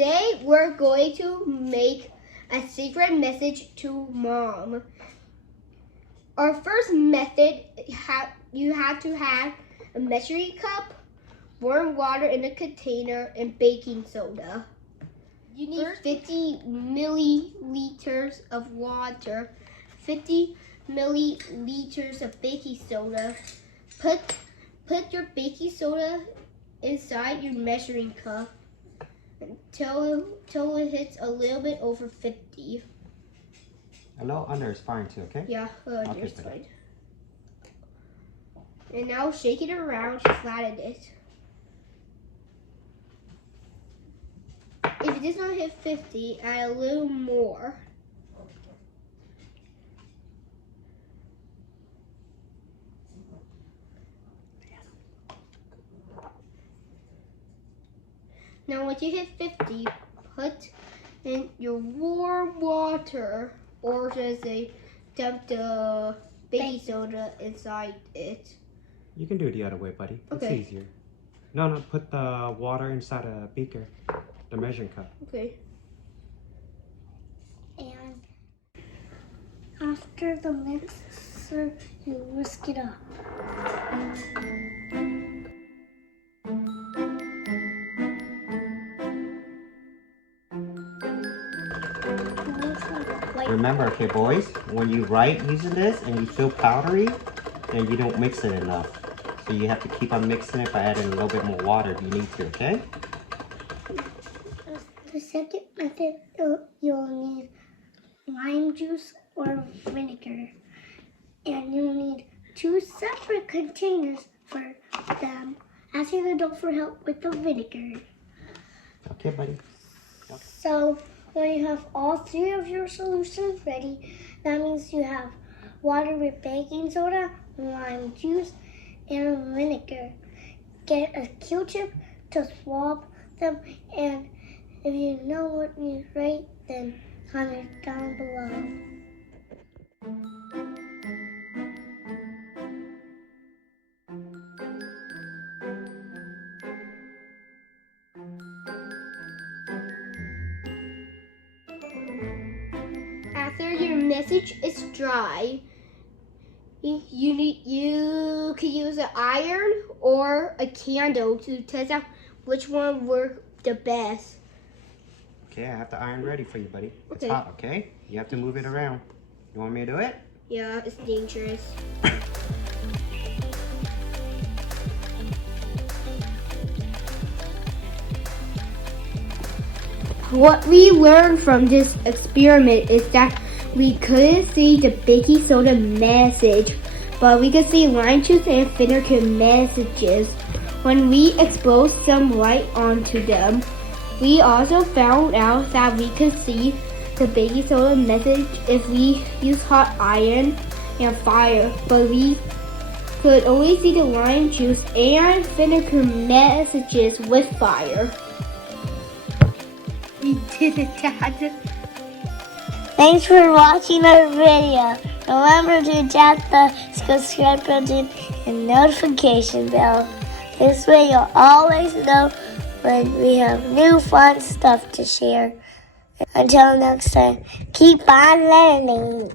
Today we're going to make a secret message to Mom. Our first method, you have to have a measuring cup, warm water in a container, and baking soda. You need 50 milliliters of water, 50 milliliters of baking soda. Put your baking soda inside your measuring cup until it hits a little bit over 50. A little under is fine too, okay? Yeah, under is fine. And now shake it around to flatten it. If it does not hit 50, add a little more. Now once you hit 50, put in your warm water, or should I say, dump the baking soda inside it. You can do it the other way, buddy. Okay. It's easier. No, put the water inside a beaker, the measuring cup. Okay. And after the mixer, you whisk it up. Remember, okay, boys, when you write using this and you feel powdery, then you don't mix it enough. So you have to keep on mixing it by adding a little bit more water if you need to, okay? The second method, you'll need lime juice or vinegar. And you'll need 2 separate containers for them. Ask your adult for help with the vinegar. Okay, buddy. So when you have all 3 of your solutions ready, that means you have water with baking soda, lime juice, and vinegar. Get a Q-tip to swab them, and if you know what you write, then comment down below. After your message is dry, you can use an iron or a candle to test out which one worked the best. Okay, I have the iron ready for you, buddy. It's Okay. hot, okay? You have to move it around. You want me to do it? Yeah, it's dangerous. What we learned from this experiment is that we couldn't see the baking soda message, but we could see lime juice and vinegar messages when we exposed some light onto them. We also found out that we could see the baking soda message if we use hot iron and fire, but we could only see the lime juice and vinegar messages with fire. We did it, Dad. Thanks for watching our video. Remember to tap the subscribe button and notification bell. This way you'll always know when we have new fun stuff to share. Until next time, keep on learning.